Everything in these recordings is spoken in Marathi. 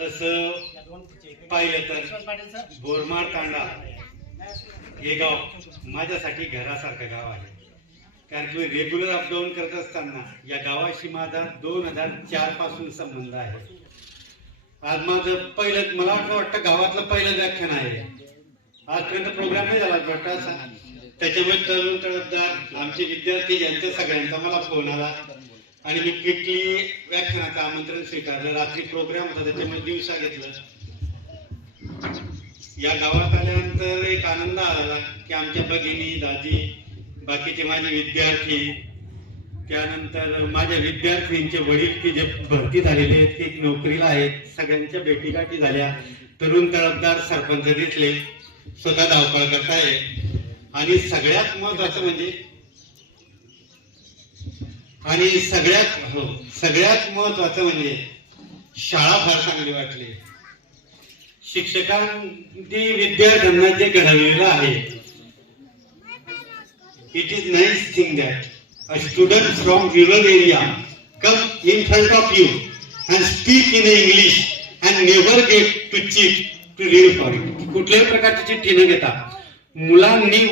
तसं पाहिलं तर बोरमाड तांडा हे गाव माझ्यासाठी घरासारखं गाव आहे. कारण की रेग्युलर अपडाऊन करत असताना या गावाशी माझा 2004 पासून संबंध आहे. आज माझं पहिलं, मला वाटतं गावातलं पहिलं व्याख्यान आहे. आजपर्यंत प्रोग्राम नाही झाला वाटतं असा. त्याच्यामुळे तरुण तळपदार आमचे विद्यार्थी यांच्या सगळ्यांचा मला फोन आला आणि मी क्विकली व्याख्यानाचं आमंत्रण स्वीकारलं. रात्री प्रोग्राम होता त्याच्यामुळे दिवसा घेतलं. या गावात आल्यानंतर एक आनंद आला की आमच्या भगिनी, दाजी, बाकीचे माझे विद्यार्थी, त्यानंतर माझ्या विद्यार्थ्यांचे वडील की जे भरती झालेले आहेत, की नोकरीला आहेत, सगळ्यांच्या भेटीगाठी झाल्या. तरुण तळपदार सरपंच दिसले, स्वतः धावपळ करताय. आणि सगळ्यात महत्वाचं म्हणजे सगळ्यात महत्वाचं म्हणजे शाळा फार चांगली वाटली. शिक्षकांनी विद्यार्थ्यांना जे घडवलेलं आहे, it is nice thing that a student from rural area come in front of you and speak in English and never get to cheat to read for it. कुठल्याही प्रकारची चिठ्ठी न घेता मुलांनी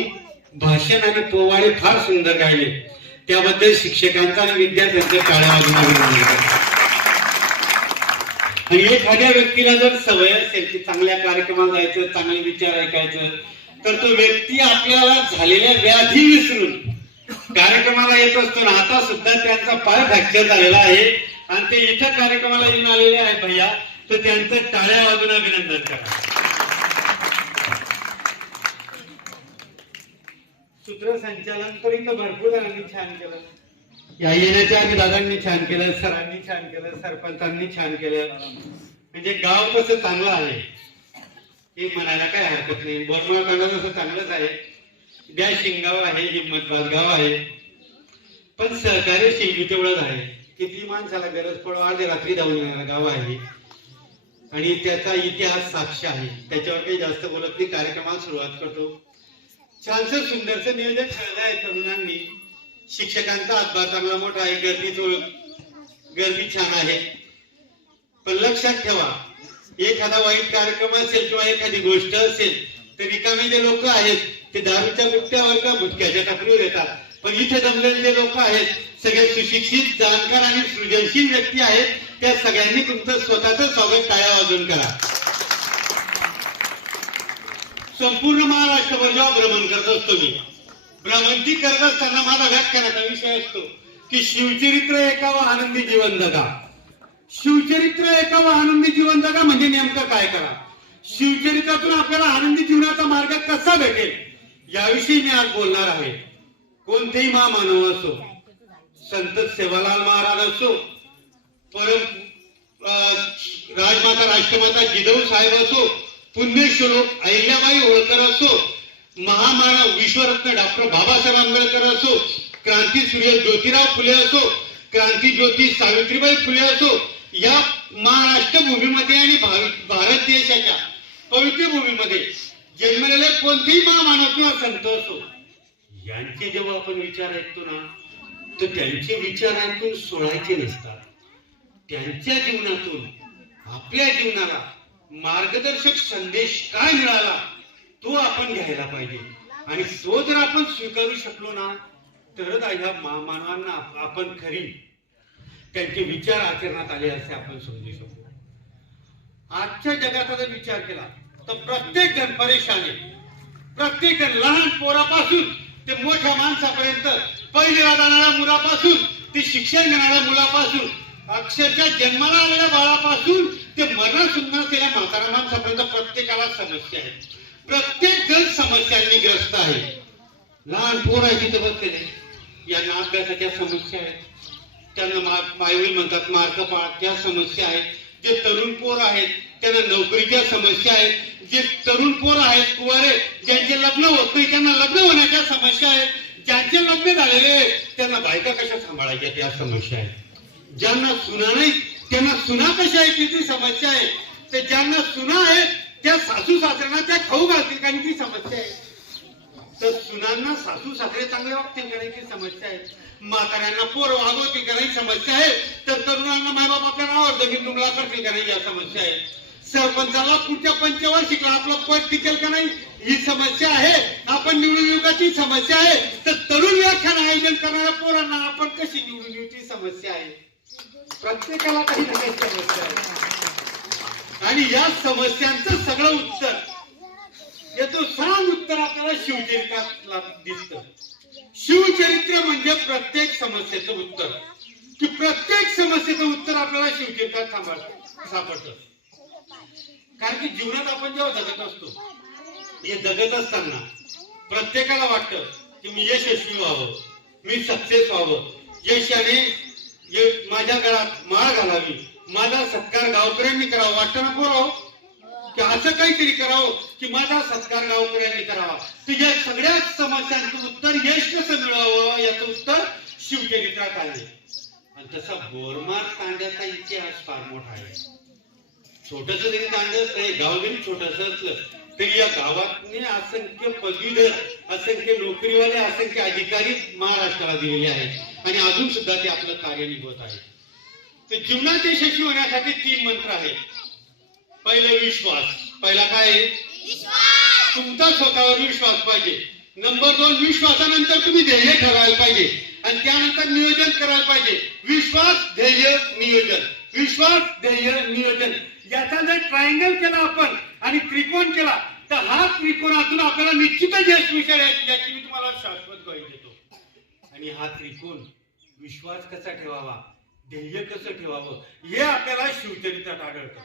भाषण आणि पोवाडे फार सुंदर गायले. त्याबद्दल शिक्षकांचा आणि विद्यार्थ्यांच्या टाळ्या वाजवून. आणि एखाद्या व्यक्तीला जर सवय असेल की चांगल्या कार्यक्रमाला जायचं, चांगले विचार ऐकायचं, तर तो व्यक्ती आपल्याला झालेल्या व्याधी विसरून कार्यक्रमाला येत असतो. ना आता सुद्धा त्यांचा पाय फ्रॅक्चर झालेला आहे आणि ते इथं कार्यक्रमाला येऊन आलेले आहेत भैया, तर त्यांचं टाळ्या वाजून अभिनंदन करा. सूत्रसंचालन तर इथं भरपूर जणांनी छान केलं. या येण्याच्या आधी दादांनी छान केलं, सरांनी छान केलं, सरपंचांनी छान केलं. म्हणजे गाव तसं चांगलं आहे हे म्हणायला काय हरकत नाही. बोरमाड तांडा तसं चांगलंच आहे. डॅशिंग गाव आहे, हिम्मतबाज गाव आहे, पण सहकार्य शिल्पी तेवढंच आहे. किती माणसाला गरज पडो अर्ध्या रात्री धावून येणारं गाव आहे आणि त्याचा इतिहास साक्ष आहे. त्याच्यावर काही जास्त बोलत नाही, कार्यक्रमाला सुरुवात करतो. छानसं सुंदरचं नियोजन ठेवलं आहे तरुणांनी. शिक्षकांचा हातभार चांगला मोठा आहे, गर्दी छान आहे. पण लक्षात ठेवा, एखादा वाईट कार्यक्रम असेल किंवा एखादी गोष्ट असेल तर रिकामे जे लोक आहेत ते दारूच्या गुटक्यावर का गुटक्याच्या टपरीवर येतात. पण इथे जमलेले जे लोक आहेत सगळे सुशिक्षित, जाणकार आणि सृजनशील व्यक्ती आहेत. त्या सगळ्यांनी तुमचं स्वतःचं स्वागत टाळ्या वाजवून करा. संपूर्ण महाराष्ट्रभर जेव्हा भ्रमण करत असतो मी, भ्रमंती करत असताना माझा व्याख्यानाचा विषय असतो की शिवचरित्र ऐकावं, आनंदी जीवन जगा. शिवचरित्र ऐकावं, आनंदी जीवन जगा म्हणजे नेमकं काय करा? शिवचरित्रातून आपल्याला आनंदी जीवनाचा मार्ग कसा भेटेल याविषयी मी आज बोलणार आहे. कोणतेही महामानव असो, संत सेवालाल महाराज असो, परम राजमाता राष्ट्रमाता जिजाऊ साहेब असो, पुण्यश्लोक अहिल्याबाई होळकर असो, महामानव विश्वरत्न डॉक्टर बाबासाहेब आंबेडकर असो, क्रांतीसूर्य ज्योतिराव फुले असो, क्रांती ज्योती सावित्रीबाई फुले असो, या महाराष्ट्र भूमीमध्ये आणि भारत देशाच्या पवित्र भूमीमध्ये जन्मलेले कोणतेही महामानव किंवा संत असो, यांचे जेव्हा आपण विचार ऐकतो ना, तर त्यांचे विचार ऐकून सोडायचे नसतात. त्यांच्या जीवनातून आपल्या जीवनाला मार्गदर्शक संदेश काय मिळाला तो आपण घ्यायला पाहिजे. आणि तो जर आपण स्वीकारू शकलो ना, तरच ह्या महामानवांना आपण खरी त्यांचे विचार आचरणात आले असे आपण समजू शकतो. आजच्या जगाचा जर विचार केला तर प्रत्येक जण परेशान आहे. प्रत्येक जण लहान पोरापासून ते मोठ्या माणसापर्यंत, पहिलीला जाणाऱ्या मुलापासून ते शिक्षण घेणाऱ्या मुलापासून, अक्षरशः जन्माला आलेल्या बाळापासून ते मरण सुद्धा असलेल्या म्हाताऱ्या माणसापर्यंत प्रत्येकाला समस्या आहे. प्रत्येक जण समस्यांनी ग्रस्त आहे. लहान पोर आहे तिथे बसलेले, यांना अभ्यासाच्या समस्या आहेत, त्यांना मायवडील म्हणतात मार्क पाड, त्या समस्या आहेत. जे तरुण पोर आहेत त्यांना नोकरीच्या समस्या आहेत. जे तरुण पोर आहेत कुवारे, ज्यांचे लग्न होत नाही त्यांना लग्न होण्याच्या समस्या आहेत. ज्यांचे लग्न झालेले आहेत त्यांना बायका कशा सांभाळायच्या त्या समस्या आहेत. ज्यांना सुना नाही त्यांना सुना कशा आहेत ती समस्या आहे. तर ज्यांना सुना आहेत त्या सासू सासऱ्यांना त्या खाऊ घालतील कारण ती समस्या आहे. तर सुनांना सासू सासरे चांगले वागतील करायची समस्या आहे, म्हाताऱ्यांना पोर वागवतील करायची समस्या आहे, तर तरुणांना मायबाप आपल्या नावावर जमीन तुमला करतील करायची या समस्या आहे, सरपंचाला पुढच्या पंचवार्षिकला आपलं पद टिकेल का नाही ही समस्या आहे, आपण निवडणुकाची समस्या आहे, तर तरुण व्याख्यान आयोजन करणाऱ्या पोरांना आपण कशी निवडून येऊ ती समस्या आहे. प्रत्येकाला काही ना काही समस्या आहे आणि या समस्यांचं सगळं उत्तर येतो सांग उत्तर आपल्याला शिवचरित्राला दिसतं. शिवचरित्र म्हणजे प्रत्येक समस्येचं उत्तर, की प्रत्येक समस्येचं उत्तर आपल्याला शिवचरित्रात सापडतं. कारण की जीवनात आपण जेव्हा जगत असतो, हे जगत असताना प्रत्येकाला वाटतं की मी यशस्वी व्हावं, मी सक्सेस व्हावं, यशाने माझ्या गळ्यात माळ घालावी, माझा सत्कार गावकऱ्यांनी करावा, वाटतं ना पोराव की असं काहीतरी करावं की माझा सत्कार गावकऱ्यांनी करावा. तर या सगळ्या समस्यांचं उत्तर यश कसं मिळावं याचं उत्तर शिवचरित्रात आले. आणि तसा बोरमार तांड्याचा इतिहास फार मोठा आहे. छोटस जरी तांडं असलं, गाव जरी छोटस असलं तरी या गावातने असंख्य पदवीधर, असंख्य नोकरीवाले, असंख्य अधिकारी महाराष्ट्राला दिलेले आहेत आणि अजून सुद्धा ते आपलं कार्य निभवत आहेत. तर जीवनात यशस्वी होण्यासाठी 3 मंत्र आहेत. पहिलं विश्वास. पहिला काय आहे? तुमचा स्वतःवर विश्वास पाहिजे. नंबर 2, विश्वासानंतर तुम्ही ध्येय ठरवायला पाहिजे आणि त्यानंतर नियोजन करायला पाहिजे. विश्वास, ध्येय, नियोजन. विश्वास, ध्येय, नियोजन याचा जर ट्रायंगल केला आपण आणि त्रिकोण केला तर हा त्रिकोणातून आपल्याला निश्चितच यश मिळेल याची मी तुम्हाला शाश्वत ग्वाही देतो. आणि हा त्रिकोण विश्वास कसा ठेवावा, ध्येय कसं ठेवावं हे आपल्याला शिवचरित्रात आढळतं.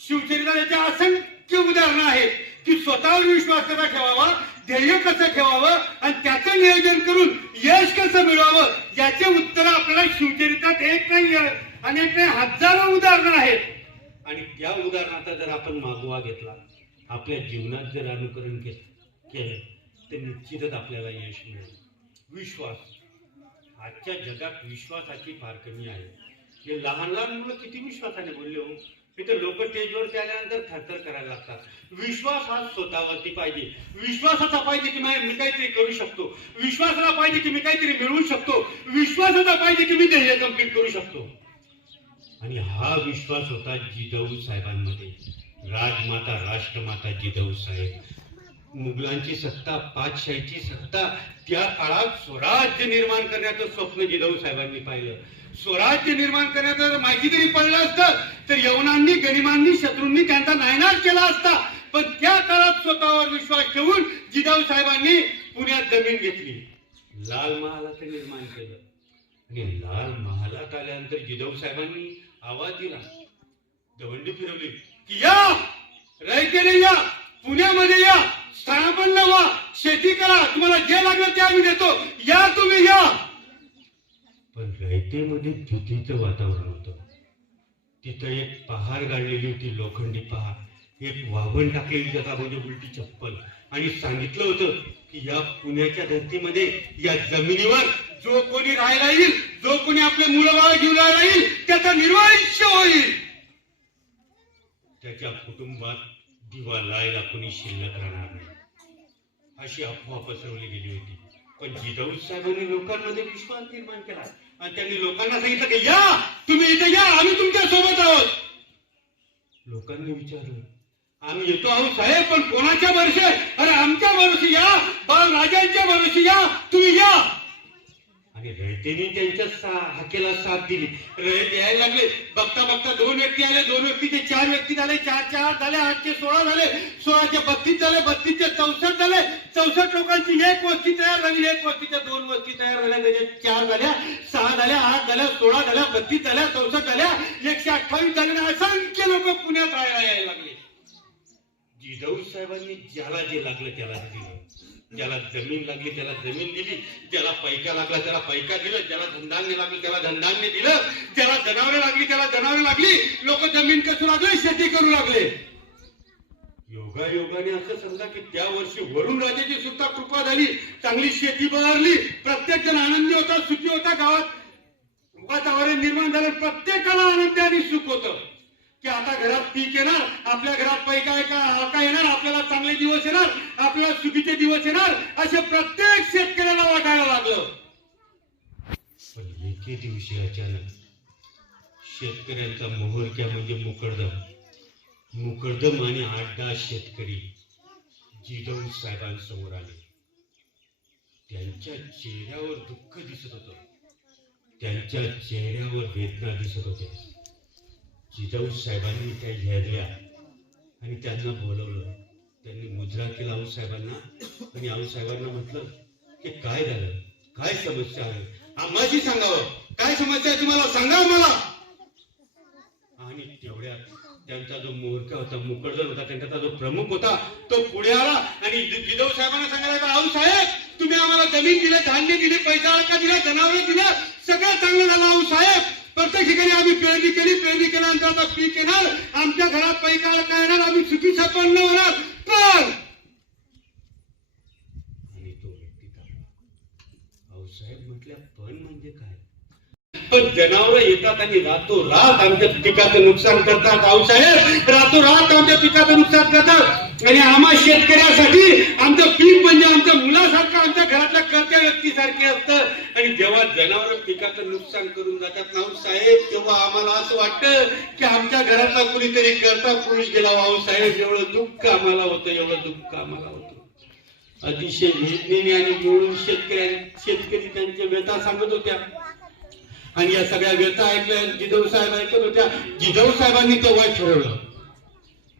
शिवचरित्राचे असंख्य उदाहरणं आहेत की स्वतःवर विश्वास कसा ठेवावा, ध्येय कसं ठेवावं आणि त्याचं नियोजन करून यश कसं मिळवावं याचे उत्तर आपल्याला शिवचरित्रात एक नाही अनेक नाही हजारो उदाहरणं आहेत. आणि त्या उदाहरणाचा जर आपण मागोवा घेतला, आपल्या जीवनात जर अनुकरण केलं तर निश्चितच आपल्याला यश मिळेल. विश्वास. आजच्या जगात विश्वासाची फार कमी आहे. हे लहान लहान मुलं किती विश्वासाने बोलले हो, इथे लोक स्टेजवरती आल्यानंतर थरथर करायला लागतात. विश्वास हा स्वतःवरती पाहिजे. विश्वासाचा पाहिजे की मी काहीतरी करू शकतो, विश्वासाला पाहिजे की मी काहीतरी मिळवू शकतो, विश्वासाचा पाहिजे की मी ध्येय कंप्लीट करू शकतो. आणि हा विश्वास होता जिजाऊ साहेबांमध्ये. राजमाता, राष्ट्रमाता जिजाऊ साहेब. मुघलांची सत्ता, पातशाहीची सत्ता, त्या काळात स्वराज्य निर्माण करण्याचं स्वप्न जिजाऊ साहेबांनी पाहिलं. स्वराज्य निर्माण करण्याचं जर माहिती जरी पडलं असतं तर यवनांनी, गरिमांनी, शत्रूंनी त्यांचा नायनाट केला असता. पण त्या काळात स्वतःवर विश्वास ठेवून जिजाऊ साहेबांनी पुण्यात जमीन घेतली, लाल महालाचं निर्माण केलं. आणि लाल महालात आल्यानंतर जिजाऊ साहेबांनी आवाज दिला, दवंडी फिरवली की या रयतेने या, पुण्यामध्ये या, स्थानापन्न व्हा, शेती करा, तुम्हाला जे लागलं ते आम्ही देतो, या तुम्ही या. पण रयतेमध्ये भीतीचं वातावरण होतं. तिथं एक पहार गाडलेली होती, लोखंडी पहार, एक वाहन टाकलेली त्याचा म्हणजे उलटी चप्पल, आणि सांगितलं होतं की या पुण्याच्या धर्तीमध्ये, या जमिनीवर जो कोणी राहायला येईल, जो कोणी आपले मुलं बाळ घेऊन राहायला येईल त्याचं निर्वायुष्य होईल. त्याच्या कुटुंबात दिवा लायला कोणी शिल्लक राहणार नाही अशी अफवा पसरवली गेली होती. पण जिजाऊ साहेबांनी लोकांमध्ये विश्वास निर्माण केला आणि त्यांनी लोकांना सांगितलं की या तुम्ही इथे या, आम्ही तुमच्या सोबत आहोत. लोकांनी विचारलं आम्ही येतो आहोत साहेब, पण कोणाच्या भरोशी? अरे आमच्या भरोशी या, बाळराजांच्या भरोशी या, तुम्ही या. आणि रयतेने त्यांच्या हाकेला साथ दिली. रयत यायला लागले. बघता बघता 2 व्यक्ती आले, 2 व्यक्तीचे 4 व्यक्ती झाले, 4 चे 8 झाले, 8 चे 16 झाले, 16 चे 32 झाले, 32 चे 64 झाले. 64 लोकांची एक वस्ती तयार झाली, एक वस्तीच्या 2 वस्ती तयार झाल्या, त्याच्या 4 झाल्या, 6 झाल्या, 8 झाल्या, 16 झाल्या, 32 झाल्या, 64 झाल्या, 128 झाले. असंख्य लोक पुण्यात राहायला यायला लागले. जिजाऊ साहेबांनी ज्याला जे लागलं त्याला दिलं. ज्याला जमीन लागली त्याला जमीन दिली, ज्याला पैका लागला त्याला पैका दिलं, ज्याला धनधान्य लागलं त्याला धनधान्य दिलं, ज्याला जनावरे लागली त्याला जनावरे लागली. लोक जमीन कसू लागले, शेती करू लागले. योगायोगाने असं समजा की त्या वर्षी वरुण राजाची सुद्धा कृपा झाली, चांगली शेती बहरली, प्रत्येक जण आनंदी होता, सुखी होता. गावात वातावरण निर्माण झालं, प्रत्येकाला आनंद आणि सुख होतं. की आता घरात पीक येणार, आपल्या घरात पैका का येणार, आपल्याला चांगले दिवस येणार, आपल्याला सुखीचे दिवस येणार, असे प्रत्येक शेतकऱ्याला वाटायला लागलं. पण एके दिवशी अचानक शेतकऱ्यांचा मोहरक्या म्हणजे मुकरदम आणि 8-10 शेतकरी जिजाऊ साहेबांसमोर आले. त्यांच्या चेहऱ्यावर दुःख दिसत होतं, त्यांच्या चेहऱ्यावर वेदना दिसत होत्या. जिजाऊ साहेबांनी त्या घेरल्या आणि त्यांना बोलवलं. त्यांनी मुजरा केला आऊसाहेबांना आणि आऊसाहेबांना म्हटलं की काय झालं, काय समस्या आहे, आम्हाशी सांगावं, काय समस्या आहे तुम्हाला, सांगा मला. आणि तेवढ्यात त्यांचा जो मोहरका होता, मुकरदम होता, त्यांचा जो प्रमुख होता, तो पुढे आला आणि जिजाऊ साहेबांना सांगायला, आऊसाहेब तुम्ही आम्हाला जमीन दिले, धान्य दिले, पैसा अडका दिला, जनावरे दिला, सगळं चांगलं झालं आऊसाहेब. प्रत्येक ठिकाणी आम्ही पेरणी केल्यानंतर आता पीक येणार, आमच्या घरात पैसा अडका येणार, आम्ही सुखी संपन्न होणार. पण आणि तो व्यक्ती आऊसाहेब म्हटल्या पण म्हणजे काय, पण जनावर येतात आणि रातोरात आमच्या पिकाचं नुकसान करतात. आऊसाहेब रातोरात आमच्या पिकाचं नुकसान करतात आणि आम्हा शेतकऱ्यासाठी आमचं पीक म्हणजे आमच्या मुलासारखं, आमच्या घरातल्या कर्त्या व्यक्तीसारखे असतं. आणि जेव्हा जनावर पिकाचं नुकसान करून जातात ना आऊसाहेब, तेव्हा आम्हाला असं वाटतं की आमच्या घरातला कुणीतरी करता पुरुष गेला. आऊसाहेब एवढं दुःख आम्हाला होतं, एवढं दुःख आम्हाला होतं. अतिशय वेदनेने आणि मिळून शेतकरी त्यांच्या व्यथा सांगत होत्या आणि या सगळ्या व्यथा ऐकल्या जिजाऊ साहेब ऐकत होत्या. जिजाऊ साहेबांनी तेव्हा ठरवलं,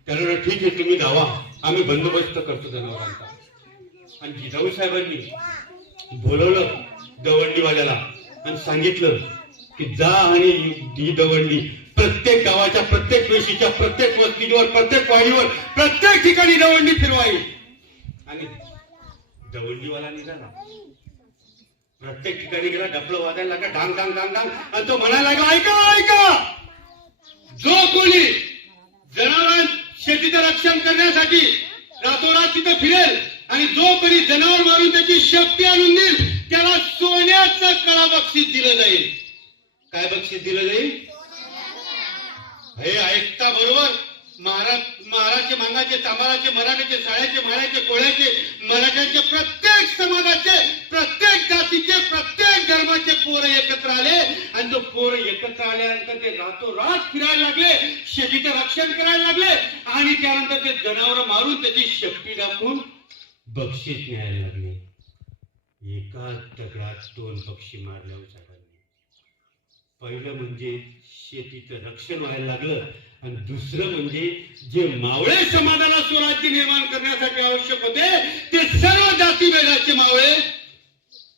त्याला ठीक आहे तुम्ही जावा, आम्ही बंदोबस्त करतो जनावरांचा. आणि जिजाऊ साहेबांनी बोलवलं दवंडीवाल्याला आणि सांगितलं की जा आणि ही दवंडी प्रत्येक गावाच्या, प्रत्येक वेशीच्या, प्रत्येक वस्तीवर, प्रत्येक वाडीवर, प्रत्येक ठिकाणी दवंडी फिरवाई. आणि दवंडीवाला निघाला, प्रत्येक ठिकाणी गेला, डफळं वाजायला लागला, ढांग ढांग ढांग ढांग, आणि तो म्हणायला लागला, ऐका ऐका, जो कोणी जनावर शेतीचं रक्षण करण्यासाठी रातोरात तिथे फिरेल आणि जो कोणी जनावर मारून त्याची शेपटी आणून देईल, त्याला सोन्याचं कळा बक्षीस दिलं जाईल. काय बक्षीस दिलं जाईल? हे ऐकता बरोबर, महाराजचे, मांगाचे, चांबाराचे, मराठ्याचे, साळ्याचे, माळ्याचे, कोळ्याचे, मराठ्यांचे, प्रत्येक समाजाचे, प्रत्येक जातीचे, प्रत्येक धर्माचे पोरं एकत्र आले आणि तो पोरं एकत्र आल्यानंतर ते रातोरात फिरायला लागले, शेतीचं रक्षण करायला लागले आणि त्यानंतर ते जनावर मारून त्याची शेपटी दाखवून बक्षीस न्यायला लागले. एका दगडात 2 पक्षी मारल्या साहेबांनी. पहिलं म्हणजे शेतीचं रक्षण व्हायला लागलं आणि दुसरं म्हणजे जे मावळे समाजाला स्वराज्य निर्माण करण्यासाठी आवश्यक होते, ते सर्व जातीभेदाचे मावळे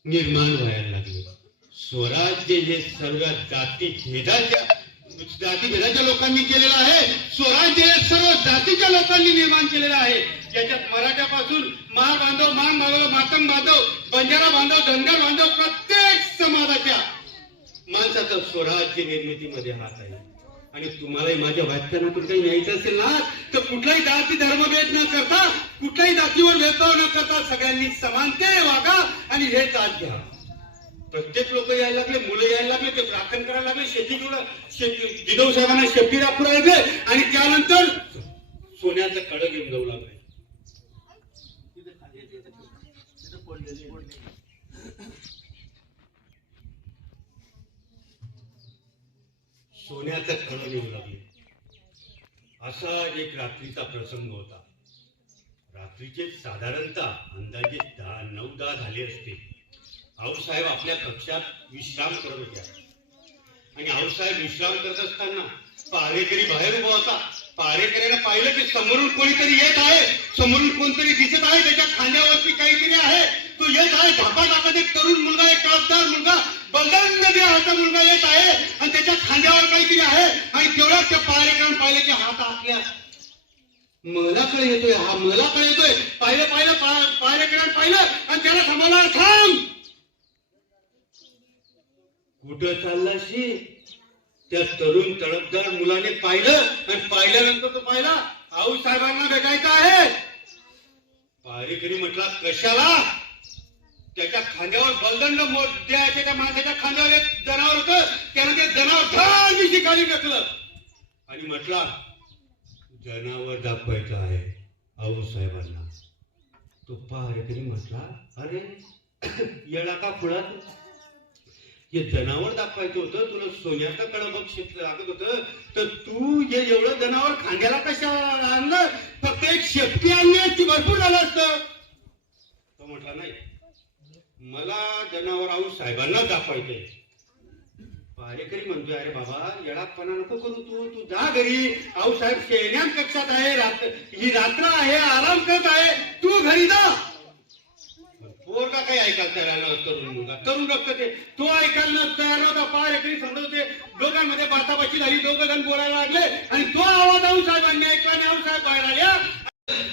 निर्माण व्हायला लागले. स्वराज्य हे सर्व जातीभेदाच्या लोकांनी केलेलं आहे. स्वराज्य हे सर्व जातीच्या लोकांनी निर्माण केलेलं आहे. याच्यात मराठ्यापासून मार बांधव, मान बांधव, मातंग बांधव, बंजारा बांधव, धनगर बांधव, प्रत्येक समाजाच्या माणसाचा स्वराज्य निर्मितीमध्ये हात आहे. आणि तुम्हालाही माझ्या व्याख्यानातून काही न्यायचं असेल ना, तर कुठलाही जाती धर्मभेद न करता, कुठल्याही जातीवर भेदभाव न करता सगळ्यांनी समानतेने वागा आणि हे जात घ्या. प्रत्येक लोक यायला लागले, मुलं यायला लागले, ते राखण करायला लागले, जिजाऊ साहेबांना शेपटी दाखवू लागले आणि त्यानंतर सोन्याचं कडं घेऊन जाऊ लागले. सोन्याचं खडं येऊ लागले. असा एक रात्रीचा प्रसंग होता. रात्रीचे साधारणतः अंदाजे 9-10 झाले असते. आऊसाहेब आपल्या कक्षात विश्राम करत होत्या आणि आऊसाहेब विश्राम करत असताना पहारेकरी बाहेर उभा होता. पहारेकऱ्याने पाहिलं की समोरून कोणीतरी येत आहे, समोरून कोणतरी दिसत आहे, त्याच्या खांद्यावरती काहीतरी आहे, तो येत आहे. धापा टाकत एक तरुण मुलगा, एक कळपदार मुलगा, बलदंड देहाचा मुलगा येत आहे आणि त्याच्या खांद्यावर काहीतरी आहे. आणि तेवढ्याच त्या पहारेकरांनी पाहिलं की हात आपल्या मलाकडे येतोय, हा मलाकडे येतोय. पाहिलं पहारेकरांनी पाहिलं आणि त्याला थांबवला, थांब, कुठं चाललाशी? त्या तरुण तडफदार मुलाने पाहिलं आणि पाहिल्यानंतर तो पाहिला आऊसाहेबांना भेटायचं आहे. पहारेकरी म्हटला, कशाला? त्याच्या खांद्यावर बलदंड द्यायचे, त्या माणसाच्या खांद्यावर एक जनावर होतं, त्यानं ते जनावर धाडीशी खाली टाकलं आणि कधी म्हटला जनावर दाखवायचं आहे आऊसाहेबांना, तो पहारेकरी म्हटला अरे येडा का फुळात, हे जनावर दाखवायचं होतं, तुला सोन्याचा कळबक्षीस लागत होतं, तर तू हे एवढं जनावर खांद्याला कशाला आणलं, फक्त एक शेपटी आणली असती भरपूर झालं असतं. तो म्हटला नाही, मला जनावर आऊसाहेबांना दाखवायचंय. पारेकरी म्हणतोय अरे बाबा येडापणा नको करू, तू जा घरी, आऊसाहेब शेण्यात कक्षात आहे, ही रात्र आहे, आराम करत आहे, तू घरी जा. पोरगा काही ऐकायला तयार नव्हता, तरुण मुलगा तरुण रक्त ते तो ऐकायला तयार नव्हता. पारेकरी समजत होते, दोघांमध्ये बाताबाची झाली, दोघं जण बोलायला लागले आणि तो आवाज आऊसाहेबांनी ऐकला आणि आऊसाहेब बाहेर आल्या.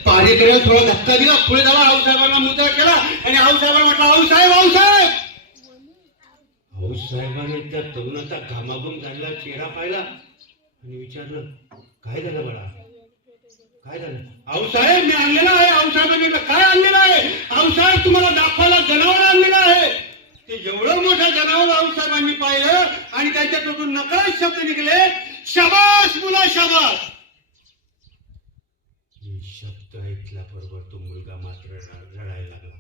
पारेकऱ्याला थोडा धक्का दिला, पुढे झाला, आऊसाहेबांना मुद्दा केला आणि आऊसाहेबांना म्हटलं आऊसाहेब आऊसाहेब. आऊसाहेबांनी त्या तरुणाचा घामाघूम झालेला चेहरा पाहिला आणि विचारलं काय झालं बाळा, काय झालं. आऊसाहेब मी आणलेला आहे. आऊसाहेबांनी काय आणलेलं आहे. आऊसाहेब तुम्हाला दाखवायला जनावर आणलेलं आहे. ते एवढं मोठं जनावर आऊसाहेबांनी पाहिलं आणि त्याच्याकडून नकळत शब्द निघले, शाबास मुला शाबास. हे शब्द ऐकल्याबरोबर तो मुलगा मात्र रडायला लागला,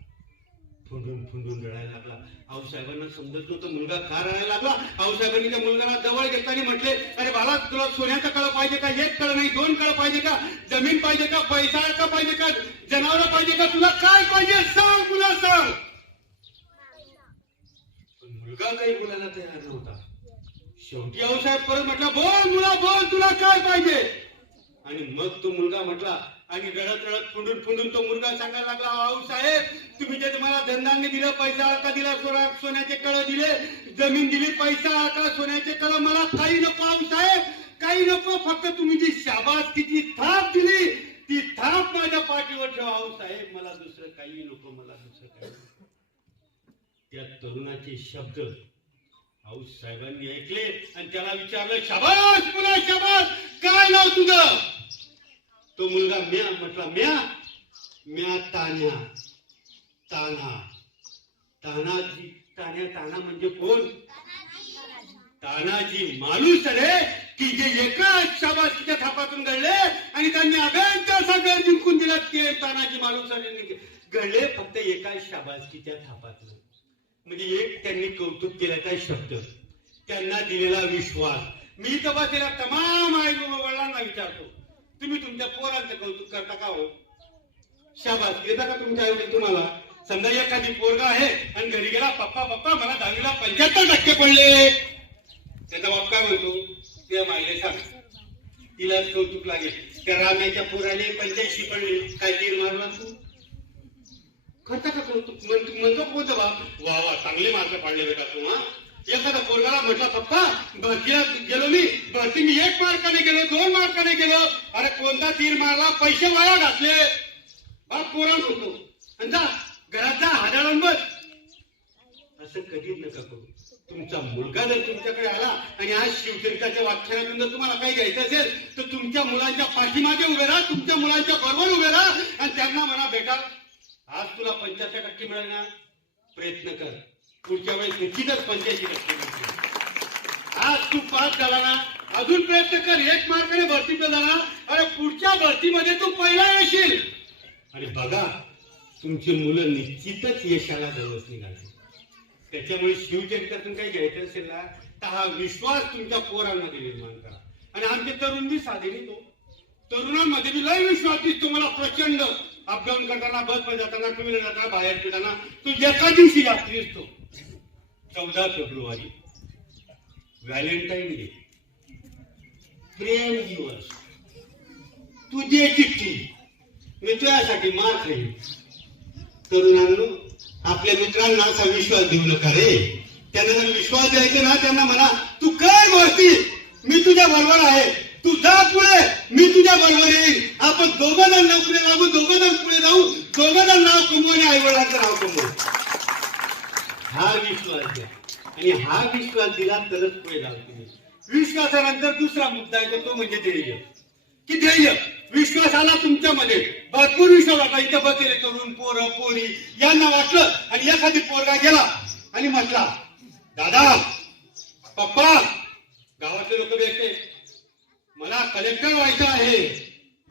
फुंडून रडायला लागला. आऊसाहेबांना समजत नव्हतं मुलगा का रडायला लागला. आऊसाहेबांनी त्या मुलगाला जवळ घेतल्याने म्हटले अरे बाळा तुला सोन्याचं कळ पाहिजे का, एक कळ नाही दोन कळ पाहिजे का, जमीन पाहिजे का, पैसा का पाहिजे का, जनावर पाहिजे का, तुला काय पाहिजे सांग, तुला सांग. पण मुलगा काही बोलायला तयार नव्हता. शेवटी आऊसाहेब परत म्हटला बोल मुला बोल, तुला काय पाहिजे. आणि मग तो मुलगा म्हटला आणि रडत फुंडून तो मुलगा सांगायला लागला आऊसाहेब तुम्ही जे मला धनधान्य दिलं, पैसा का दिला, सोन्याचे कळ दिले, जमीन दिली, पैसा का सोन्याचे कळ, मला काही नको आऊसाहेब, काही नको, फक्त तुम्ही जी शाबासकीची थाप दिली ती थाप माझ्या पाठीवर ठेवा आऊसाहेब, मला दुसरं काही नको, मला दुसरं काही नको. त्या तरुणाचे शब्द आऊसाहेबांनी ऐकले आणि त्याला विचारलं शाबास मुला शाबास, काय नाव तुझं. तो मुलगा म्या म्हटला म्या तान्या ताना म्हणजे कोण. तानाजी माणूस रे की जे एका शाबासकीच्या थापातून घडले आणि त्यांनी अगंत असा गड जिंकून दिला, ते तानाजी माणूस घडले फक्त एका शाबासकीच्या थापातून. म्हणजे एक त्यांनी कौतुक केल्याचा शब्द, त्यांना दिलेला विश्वास. मी तपासलेल्या तमाम आई वडिलांना विचारतो तुम्ही तुमच्या पोरांचं कौतुक करता का हो, शाबास येता का तुमच्या आई तुम्हाला. समजा एखादी पोरगा आहे आणि घरी गेला पप्पा मला 10वीला 75% पडले, त्याचा बाप काय म्हणतो ते मायले सांग, तिला कौतुक लागेल. त्या राम्याच्या पोराने 85 पडले, काय तीर मारला तू करता का कौतुक, म्हणतो कोणतं बाप वा चांगले मार्क पाडले बेटा तू. एखादा पोरगाला म्हटला पप्पा भरतीला गेलो मी 1 मार्काने गेलो 2 मार्काने गेलो, अरे कोणता तीर मारला, पैसे वाया घातले, बाप पोरा म्हणतो आणि जा घरात जा हाडाळून बस. असं कधीच नका करू. तुमचा मुलगा जर तुमच्याकडे आला आणि आज शिवचरित्राच्या व्याख्यानातून जर तुम्हाला काही घ्यायचं असेल तर तुमच्या मुलांच्या पाठीमागे उभे राहा, तुमच्या मुलांच्या बरोबर उभे राहा आणि त्यांना म्हणा बेटा आज तुला 75% मिळणार, प्रयत्न कर, पुढच्या वेळेस निश्चितच 85% मिळतील. आज तू पास झाला ना, अजून प्रयत्न कर, 1 मार्काने भरतीत झाला, अरे पुढच्या भरतीमध्ये तू पहिला येशील. आणि बघा तुमची मुलं निश्चितच यशाला जवळ निघाली. त्याच्यामुळे शिवचरित्रातून काही घ्यायचं असेल ना तर हा विश्वास तुमच्या पोरांमध्ये निर्माण करा. आणि आमचे तरुण बी साधे नाही, तो तरुणांमध्ये बी लय विश्वास दिसतो मला प्रचंड. अपडाऊन करताना, बसमध्ये जाताना, टू व्हीलर जाताना, बाहेर फिरताना तो एका दिवशी रात्री दिसतो. 14 फेब्रुवारी व्हॅलेंटाईन डे, प्रेम दिवस, तुझे चिठ्ठी, मी तुझ्यासाठी मार खाईल. तरुणांनो आपल्या मित्रांना असा विश्वास देऊ नका रे. त्यांना जर विश्वास द्यायचा ना त्यांना म्हणा तू काय भरती, मी तुझ्या बरोबर आहे, तू जा पुढे, मी तुझ्या बरोबर येईल, आपण दोघं जण नोकरी लागू, दोघं जण पुढे जाऊ, दोघं जण नाव कमवू आणि आई वडिलांचं नाव कमवू. हा विश्वास द्या आणि हा विश्वास दिला तरच पुढे जाऊ तुम्ही. विश्वासानंतर दुसरा मुद्दा येतो तो म्हणजे ध्येय. की ध्येय विश्वास आला तुमच्यामध्ये, भरपूर विश्वास आता इथं बसलेले तरुण पोरं पोरी यांना वाटलं आणि एखादी पोरगा गेला आणि म्हटला दादा पप्पा, गावातले लोक भेटते मला कलेक्टर व्हायचं आहे,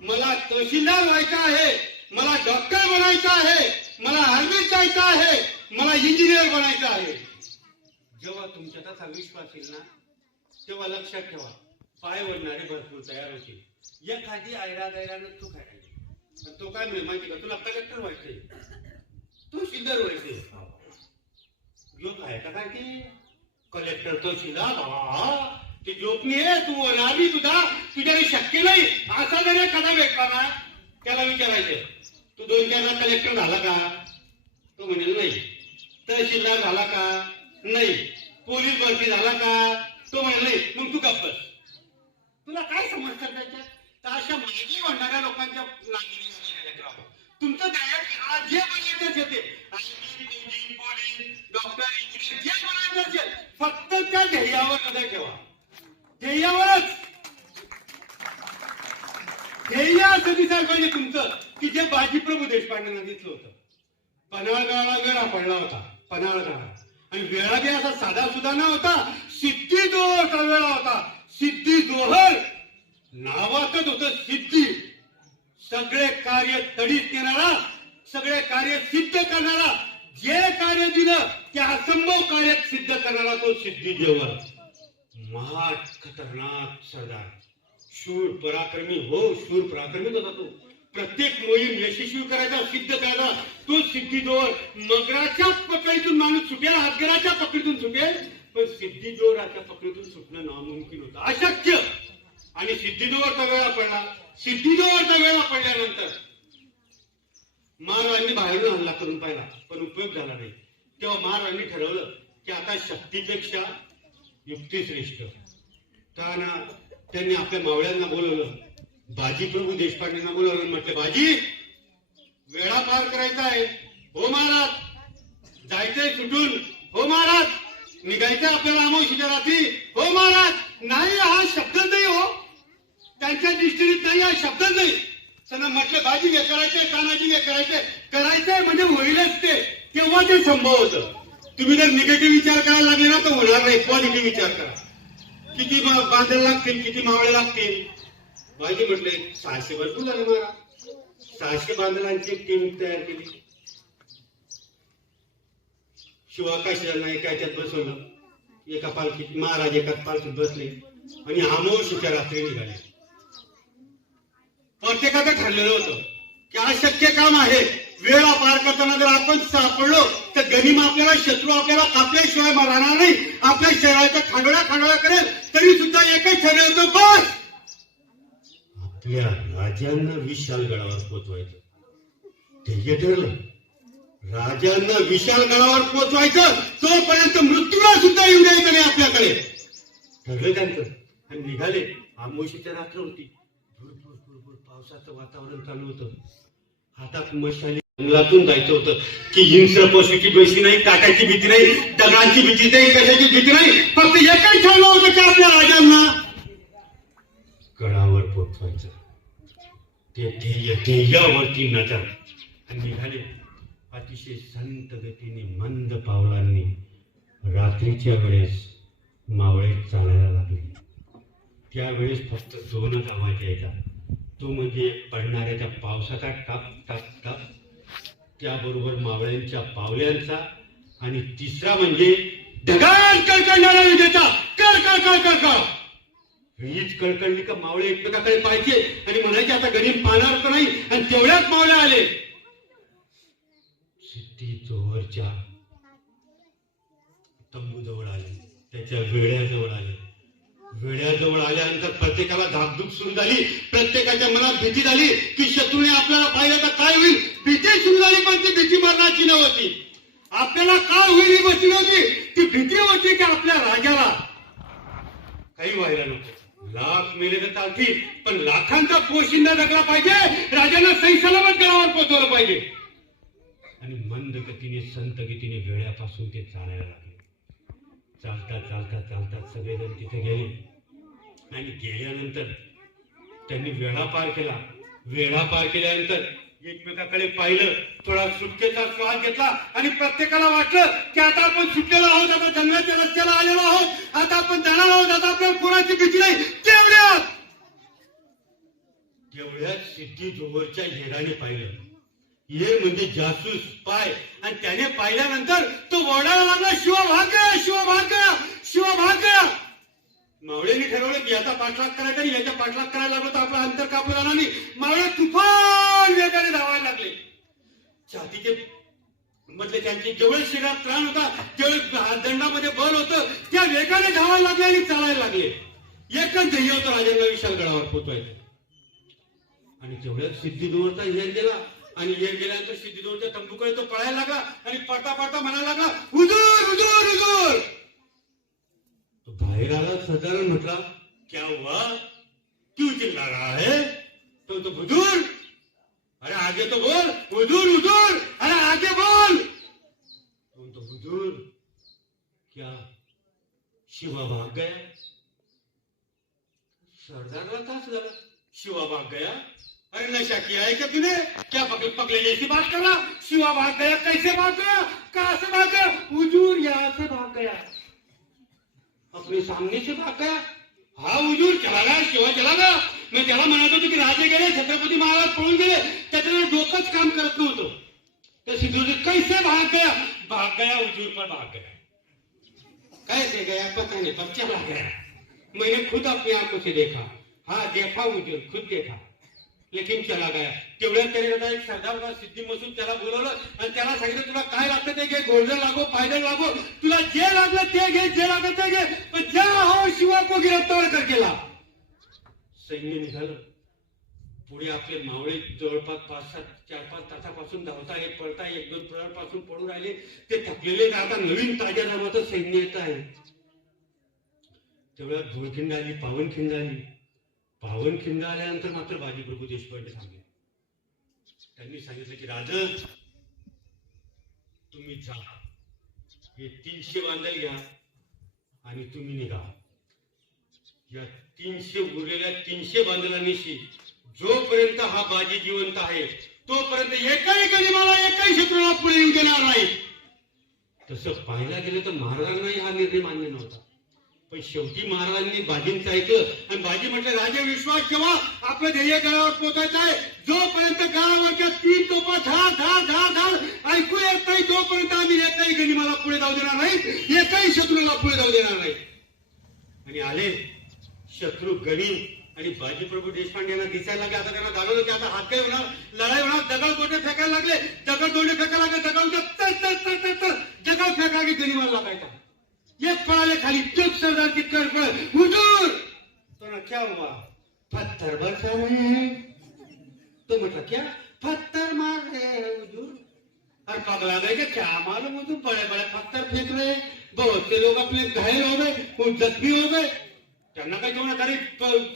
मला तहसीलदार व्हायचं आहे, मला डॉक्टर बनायचं आहे, मला आर्मीत जायचं आहे, मला इंजिनियर बनायचं आहे. जेव्हा तुमच्यात असा विश्वास येईल ना, तेव्हा लक्षात ठेवा, पाय वळणारे भरपूर तयार होतील. एखादी आयरा गैरानं तू काय राहिली, तो काय म्हणेल माहिती का, तुला कलेक्टर व्हायचंय, तहसीलदार व्हायचंय. जो काय का काय ते कलेक्टर तहसीलदार ते जोपणी आहे, तू होणार नाही, तुझ्याने शक्य नाही. असा जर एखादा भेटला ना, त्याला विचारायचं, तू 2-4 कलेक्टर झाला का? तो म्हणेल नाही. तहसीलदार झाला का? नाही. पोलीस भरती झाला का? तो म्हणेल नाही. मग तू गप्प बस. तुला काय समजतं त्याच्यात? तर अशा माहिती म्हणणाऱ्या लोकांच्या तुमचं ध्येय जे बनायचं ते पोलीस, डॉक्टर, इंजिनियर जे बनायचं असेल, फक्त त्या ध्येयावर नजर ठेवा. ध्येयावरच. ध्येय असं दिसायला पाहिजे तुमचं की जे बाजीप्रभू देशपांडेंना दिसलं होतं. पन्हाळगडाला वेळा पडला होता, पन्हाळगडाला, आणि वेळा बी असा साधा सुद्धा नव्हता, सिद्धी जोहरचा वेळा होता. सिद्धी जोहर नावातच होतं सिद्धी. सगळे कार्य तडीत नेणारा, सगळे कार्य सिद्ध करणारा, जे कार्य दिलं ते असंभव कार्य सिद्ध करणारा तो सिद्धी जोहर. महान खतरनाक सरदार, शूर पराक्रमी. हो, शूर पराक्रमी होता तो. प्रत्येक मोहीम यशस्वी करायचा, सिद्ध करायचा तो सिद्धी जोहर. मगराच्या पकडीतून माणूस सुटेल, अजगराच्या पकडीतून सुटेल, पण सिद्धी जोहराच्या पकडीतून सुटणं नामुमकिन होतं, अशक्य. आणि सिद्धी जोहरचा वेळा पडला. सिद्धी जोहरचा वेळा पडल्यानंतर महाराजांनी बाहेरून हल्ला करून पाहिला, पण उपयोग झाला नाही. तेव्हा महाराजांनी ठरवलं की आता शक्तीपेक्षा युक्ती श्रेष्ठ. त्यांनी आपल्या मावळ्यांना बोलवलं, बाजीप्रभू देशपांडेंना बोलवलं. म्हटलं, बाजी, वेळा पार करायचा आहे. हो महाराज. जायचंय सुटून. हो महाराज. निघायचंय आपल्याला अमावस्येच्या रात्री. हो महाराज. नाही, हा शब्द नाही. हो, त्यांच्या दृष्टीने नाही, हा शब्द नाही. त्यांना म्हटलं, बाजी हे करायचंय, तानाजी हे करायचंय म्हणजे होईलच ते. तेव्हा ते संभव होतं. तुम्ही जर निगेटिव्ह विचार करायला लागले ना, तर होणार नाही. पॉझिटिव्ह विचार करा. किती बांधायला लागतील, किती मावळे लागतील. बाजी म्हटले, 600 भरपूर झाले महाराज. 600 बांधलांची एक टीम तयार केली. शिवाकाशाला एका याच्यात बसवलं. एका पालखीत महाराज एका पालखीत बसले आणि अमावस्येच्या रात्री निघाले. प्रत्येकाचं ठरलेलं होतं की अशक्य काम आहे. वेळा पार करताना जर आपण सापडलो तर गनिम आपल्याला, शत्रू आपल्याला कापल्याशिवाय राहणार नाही. आपल्या शरीराच्या खांडोळ्या करेल, तरी सुद्धा एकच ठरलं होतं, बस आपल्या राजांना विशालगडावर पोचवायचं. ते ठरलं. राजांना विशालगडावर पोचवायचं, तोपर्यंत मृत्यूला सुद्धा येऊ द्यायचं नाही आपल्याकडे. ठरलं त्यांचं. आणि निघाले. अमावस्येच्या रात्र होती. पावसाचं वातावरण चालू होतं. हातात मशाली. जंगलातून जायचं होतं की हिंस्र पशूची भीती नाही, काट्याची भीती नाही, दगडांची भीती नाही, कशाची भीती नाही. फक्त एकच ठरलं होतं की आपल्या राजांना गडावर पोचवायचं. ते ध्येयावरती नजर. आणि निघाले. अतिशय संत गतीने, मंद पावलांनी. रात्रीच्या वेळेस मावळे चालायला लागले. त्यावेळेस फक्त 2च आवाज यायचा. तो म्हणजे पडणाऱ्या त्या पावसाचा टाप टाप टाप, त्याबरोबर मावळ्यांच्या पावल्यांचा, आणि तिसरा म्हणजे ढगाळ कळकळणारा विजेचा कळ कळ कळ कळ कळ. वीज कळकळली का मावळे एकमेकाकडे पाहायचे आणि म्हणायचे, आता गणित पाहणार तर नाही. आणि तेवढ्याच मावळे आले. सिद्धी जोहरच्या तंबूजवळ आले, त्याच्या वेड्याजवळ आले. वेड्याजवळ आल्यानंतर प्रत्येकाला धाकधूक सुरू झाली. प्रत्येकाच्या मनात भीती झाली की शत्रूने आपल्याला पाहिलं तर काय होईल. भीती सुरू झाली, पण ती भीती मरणाची नव्हती. आपल्याला काय होईल ही भीती नव्हती. ती भीती होती की आपल्या राजाला काही व्हायला नको. लाख मेले तर चालतील, पण लाखांचा पोशिंदा जगला पाहिजे. राजांना सही सलामत गडावर पोहोचवलं पाहिजे. आणि मंद गतीने, संत गतीने वेड्यापासून ते चालायला लागले. चालतात सगळेजण तिथे गेले. आणि गेल्यानंतर त्यांनी वेढा पार केला. वेढा पार केल्यानंतर एकमेकाकडे पाहिलं, थोडा सुटकेचा श्वास घेतला आणि प्रत्येकाला वाटलं की आता आपण सुटलेलो आहोत, आता जंगलाच्या रस्त्याला आलेलो आहोत, आता आपण जाणार आहोत, आता आपल्याला कोणाची भीती नाही. तेवढ्यात तेवढ्यात सिद्धी जोहरच्या हेराने पाहिलं. हेर म्हणजे जासूस पाय, आणि त्याने पाहिल्यानंतर तो ओरडायला लागला, शिवभाग्य शिवभाग्य शिवभाग्य. मावळ्यांनी ठरवलं की याचा पाठलाग करायचा आणि याच्या पाठलाग करायला लागलो तर आपला अंतर कापलं जाणार नाही. मावळे तुफान वेगाने धावायला लागले. छातीचे मधले त्यांचे जेवढे शरीरात त्राण होता, जेवढे दंडामध्ये बल होतं, त्या वेगाने धावायला लागले आणि चालायला लागले. एकच ध्येय होतं राजांना विशालगडावर पोहोचवायचं. आणि तेवढ्यात सिद्धीदोरचा हेर गेला, आणि हेर गेल्यानंतर सिद्धीदोरच्या तंबूकडे तो पळायला लागला आणि पळता पळता म्हणायला लागला, हुजूर हुजूर हुजूर. तो बाहेर आला, सरदाराने म्हटला, क्या हुआ, क्यों चिल्ला रहा है? तो हुजूर, अरे आगे तो बोल, हुजूर हुजूर, अरे आगे बोल. तो हुजूर, क्या शिवा भाग गया? सरदारला तास झाला. शिवा भाग गया? अरे नशा किया है क्या तूने? क्या पगले जैसी बात कर रहा? शिवा भाग गया? कैसे भाग गया? कहां से भाग गया? हुजूर यहाँ से भाग गया. अपने सामने से भाग गया. हा हुजूर चला गया, शिवा चला गया. मी त्याला म्हणत होतो की राजे गेले, छत्रपती महाराज पळून गेले, त्याच्याकडे डोकंच काम करत नव्हतं. तर सिद्धूजी कैसे भाग गया? भाग गया हुजूर, पर भाग गया. कैसे गया पता नहीं, पर चला गया. मैंने खुद अपनी आंखों से देखा. हाँ देखा हुजूर, खुद देखा, लेकिन चला गया. तेवढ्यात त्याने आता एक सरदार होता सिद्धी मसूद, त्याला बोलवलं आणि त्याला सांगितलं, तुला काय लागतं ते घे, गोल्डन लागो, पायदल लागो, तुला जे लागलं ते घे, जे लागलं ते घे, पण जा हो शिवा को गिरफ्तार कर केला. सैन्य निघालं. पुढे आपले मावळे जवळपास 4-5 तासापासून धावताय, पळताय, 1-2 प्रहरपासून पडून राहिले. ते थकलेले, आता नवीन ताज्या नावाचं सैन्य येत आहे. तेवढ्यात धुळखिंड आली, पावनखिंड आली. पावनखिंड आल्यानंतर मात्र बाजीप्रभू देशपांडे सांगले. त्यांनी सांगितलं की राजन, तुम्ही जा, हे 300 बांधल घ्या आणि तुम्ही निघा. या 300 उरलेल्या 300 बांधलांनीशी जोपर्यंत हा बाजी जिवंत आहे तोपर्यंत एकाही गनिमाला, एकाही शत्रूला पुढे येऊ देणार नाही. तसं पाहायला गेलं तर महाराजांनाही हा निर्णय मान्य नव्हता. पण शेवटी महाराजांनी बाजींचं ऐकलं आणि बाजी म्हटलं, राजे विश्वास ठेवा, आपलं ध्येय गडावर पोहोचायचं आहे. जोपर्यंत गडावरच्या 3 तोफा धार धार धार धार ऐकू येत नाही तोपर्यंत आम्ही एकाही गनिमाला पुढे जाऊ देणार नाही, एकाही शत्रूला पुढे जाऊ देणार नाही. आणि आले शत्रू गणिम आणि बाजीप्रभू देशपांडे यांना दिसायला लागले. आता त्यांना जाणवलं की आता हात काय होणार, लढाई होणार. दगड फेकायला लागले, दगड फेकायला लागले, दगड फेका की गनिमाला लागायचा. एक पळाले खाली, चुप सरदार की कर हुजूर. तो ना क्या हुआ, पत्थर बरसा रहे हैं. तो म्हटला क्या पत्थर मार रहे हैं हुजूर? अरे पगला गए क्या, मालूम हुजूर, बड़े बड़े पत्थर फेंक रहे, बहुत से लोग अपने घायल हो गए, कुछ जख्मी हो गए. त्यांना काही जेवण तरी,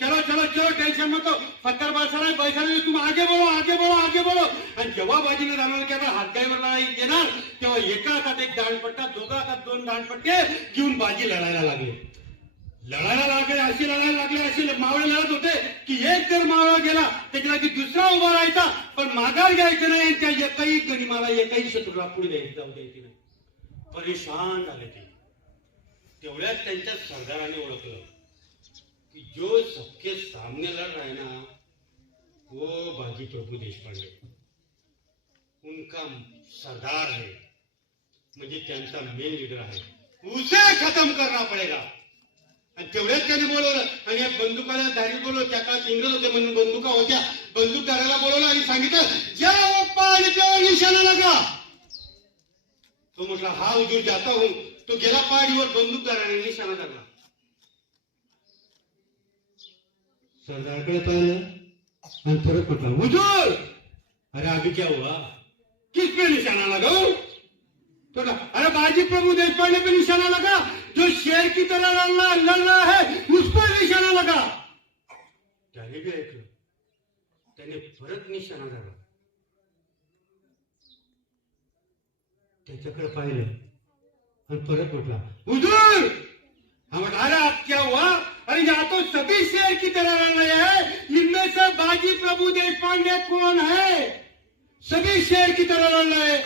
चलो चलो चलो, टेन्शन नको, पत्थर बरसा रहे, बैसा रहे, तुम आगे बोलो आगे बोलो आगे बोलो. आणि जेव्हा बाजीने जाणवलं की आता हातगाईवरला येणार, तेव्हा एका हातात एक दांडपट्टा, दोघा हातात 2 दांडपट्टे घेऊन बाजी लढायला लागले. अशी लढायला लागले, अशी मावळे लढत होते की एक जर मावळा गेला त्याच्या की दुसरा उभा राहायचा, पण माघार घ्यायचं नाही. त्या एकाही गनिमाला, एकाही शत्रूला पुढे जाऊ द्यायची नाही. परेशान झाले ते. तेवढ्यात त्यांच्या सरदाराने ओळखलं कि जो सबके सामने लड़ रहा है ना, वो बाजी प्रभू देशपांडे, उनका सरदार है, म्हणजे त्यांचा मेन लीडर आहे, उसे खत्म करना पडेगा. आणि तेवढ्याच त्यांनी बोलवलं आणि बंदुकाला धारी बोलवलं. त्या काळात इंग्रज होते म्हणून बंदुका होत्या. बंदूकदाराला बोलवलं आणि सांगितलं, जाओ पहाड़ पे निशाना लगा. तो म्हटला, हा हुजूर जाता हूं. तो गेला पहाडीवर, बंदूकदाराने निशाणा धरला. सरदारकडे पाहिलं आणि परत म्हटला, हुजूर, अरे अभी क्या हुआ, किस पे निशाना लगाओ? तो अरे बाजी प्रभु देशपांडे पे निशाना लगा, जो शेर की तरह लड़ रहा है उस पर निशाना लगा. त्याने बी ऐकलं. त्याने परत निशाणा धरला. त्याच्याकडे पाहिलं आणि परत म्हटला, हुजूर. अरे आप क्या हुआ? अरे यहाँ तो सभी शेर की तरह लड़ रहे हैं, इनमें से बाजी प्रभु देशपांडे कौन है? सभी शेर की तरह लड़ रहे हैं.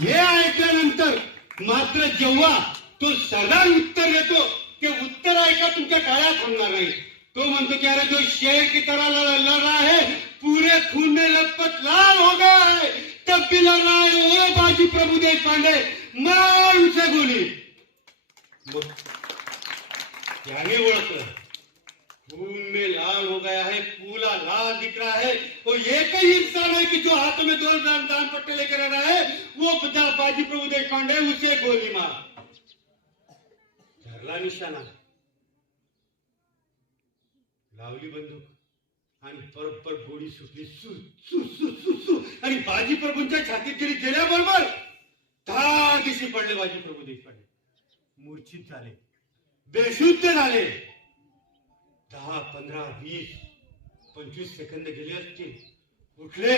हे ऐकल्यानंतर मात्र जेव्हा तो सरदार उत्तर देतो, ते उत्तर ऐका तुमच्या काळात थांबणार नाही. तो म्हणतो की अरे जो शेर की तरह लड़ रहा है पूरे खून में लथपथ लाल हो गया है तब भी लड़ रहा है ओ बाजी प्रभु देशपांडे मार उसे गोली. मग त्याने ओळखलं खून में लाल हो गया है पूरा लाल दिख रहा है वो एक ही इंसान है कि जो हाथों में दो दान पट्टे लेकर आ रहा है वो बाजी प्रभु देशपांडे उसे गोली मार. धरला निशाणा लावली बंदूक आणि बरोबर गोळी सुटली सु सु सु सु सु आणि बाजी प्रभूंच्या छातीत गेली. गेल्याबरोबर दिशी पडले बाजी प्रभू देशपांडे. मूर्छित झाले, बेशुद्ध झाले. 10, 15, 20, 25 सेकंद गेले असतील. उठले.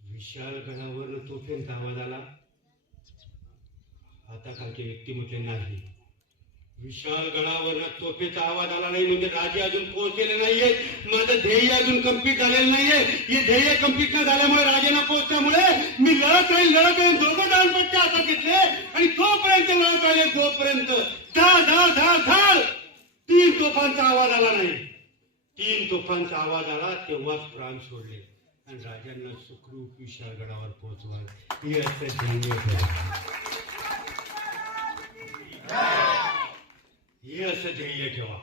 विशाल गडावर तोफेंचा आवाज आला. हाताखालचे व्यक्ती म्हटले नाही. विशाल गडावर तोफेचा आवाज आला नाही म्हणजे राजे अजून पोहोचलेले नाहीये. माझं ध्येय अजून कंप्लीट झालेलं नाहीये. हे ध्येय कंप्लीट न झाल्यामुळे राजांना पोहोचल्यामुळे मी लढत राहील. दोघं दानपट्टे हातात घेतले आणि तोपर्यंत लढत राहिले. तोपर्यंत धाड धाड धाड धाड 3 तोफांचा आवाज आला नाही. 3 तोफांचा आवाज आला तेव्हाच प्राण सोडले आणि राजांना सुखरूप विशाल गडावर पोहोचवलं. हे असं ध्येय हे असं ध्येय ठेवा.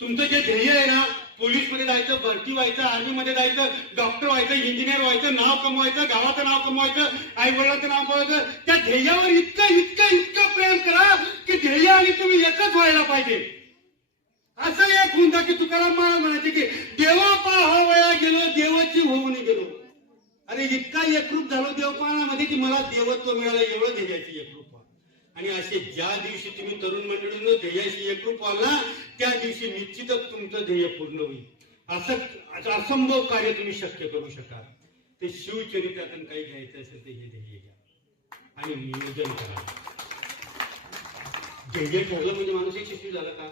तुमचं जे ध्येय आहे ना पोलीस मध्ये जायचं, भरती व्हायचं, आर्मी मध्ये जायचं, डॉक्टर व्हायचं, इंजिनियर व्हायचं, नाव कमवायचं, गावाचं नाव कमवायचं, आई वडिलांचं नाव कमवायचं, त्या ध्येयावर इतकं इतकं इतकं प्रेम करा की ध्येय आणि तुम्ही एकच व्हायला पाहिजे. असं एक होऊन जा की तुकाराम महाराज म्हणायचे की देवा पाहावया गेलो देवाची होऊन गेलो. अरे इतका एकरूप झालो देवपानामध्ये की मला देवत्व मिळालं. एवढं ध्येयाची एकरूप. आणि असे ज्या दिवशी तुम्ही तरुण मंडळींनो ध्येयाशी एकरूप व्हाल ना त्या दिवशी निश्चितच तुमचं ध्येय पूर्ण होईल. असं असंभव कार्य तुम्ही शक्य करू शकाल. ते शिवचरित्रातून काही घ्यायचं असेल ते हे ध्येय घ्या आणि नियोजन करा. ध्येय ठरलं म्हणजे माणूस यशस्वी झाला का?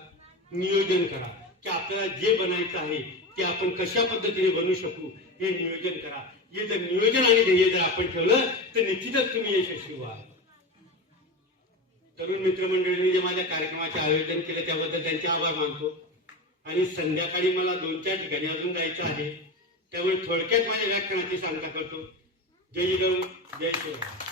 नियोजन करा की आपल्याला जे बनायचं आहे ते आपण कशा पद्धतीने बनवू शकू हे नियोजन करा. हे जर नियोजन आणि ध्येय जर आपण ठेवलं तर निश्चितच तुम्ही यशस्वी व्हाल. तरुण मित्रमंडळींनी जे माझ्या कार्यक्रमाचे आयोजन केले त्याबद्दल त्यांचे आभार मानतो. आणि संध्याकाळी मला 2-4 ठिकाणी अजून जायचं आहे. त्यामुळे थोडक्यात माझ्या व्याख्यानाची सांगता करतो. जय गौ जय शिवराय.